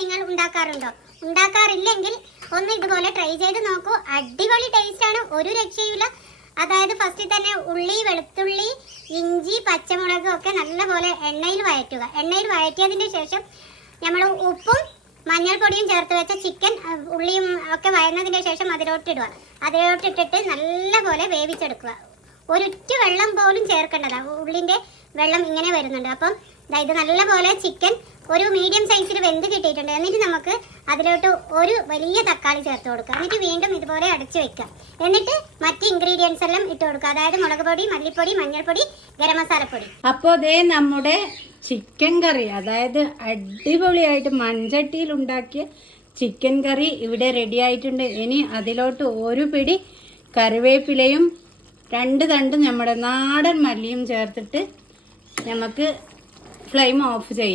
നിങ്ങൾ ഉണ്ടാക്കാറുണ്ടോ? ഉണ്ടാക്കാറില്ലെങ്കിൽ ഒന്ന് ഇതുപോലെ ട്രൈ ചെയ്ത് നോക്കൂ. അടിപൊളി ടേസ്റ്റ് ആണ്, ഒരു രക്ഷയുമില്ല. അതായത് ഫസ്റ്റ് തന്നെ ഉള്ളി, വെളുത്തുള്ളി, ഇഞ്ചി, പച്ചമുളക് ഒക്കെ നല്ലപോലെ എണ്ണയിൽ വഴറ്റുക. എണ്ണയിൽ വഴറ്റിയതിന് ശേഷം നമ്മൾ ഉപ്പും മഞ്ഞൾപ്പൊടിയും ചേർത്ത് വെച്ച ചിക്കൻ ഉള്ളിയും ഒക്കെ വഴന്നതിന് ശേഷം അതിലോട്ടിടുക. അതിലോട്ടിട്ടിട്ട് നല്ലപോലെ വേവിച്ചെടുക്കുക. ഒരിറ്റു വെള്ളം പോലും ചേർക്കേണ്ടതാണ്. ഉള്ളിൻ്റെ വെള്ളം ഇങ്ങനെ വരുന്നുണ്ട്. അപ്പം ഇത് നല്ലപോലെ ചിക്കൻ ഒരു മീഡിയം സൈസിൽ വെന്ത് കിട്ടിയിട്ടുണ്ട്. എന്നിട്ട് നമുക്ക് അതിലോട്ട് ഒരു വലിയ തക്കാളി ചേർത്ത് കൊടുക്കുക. എന്നിട്ട് വീണ്ടും ഇതുപോലെ അടച്ചു വെക്കുക. എന്നിട്ട് മറ്റ് ഇൻഗ്രീഡിയൻസ് എല്ലാം ഇട്ട് കൊടുക്കുക. അതായത് മുളക് പൊടി, മല്ലിപ്പൊടി, മഞ്ഞൾപ്പൊടി, ഗരം മസാലപ്പൊടി. അപ്പോൾ അതേ നമ്മുടെ ചിക്കൻ കറി, അതായത് അടിപൊളിയായിട്ട് മൺചട്ടിയിൽ ഉണ്ടാക്കിയ ചിക്കൻ കറി ഇവിടെ റെഡി ആയിട്ടുണ്ട്. ഇനി അതിലോട്ട് ഒരു പിടി കറിവേപ്പിലയും 2 തണ്ട് നമ്മുടെ നാടൻ മല്ലിയും ചേർത്തിട്ട് നമുക്ക് ഫ്ലെയിം ഓഫ് ചെയ്യാം.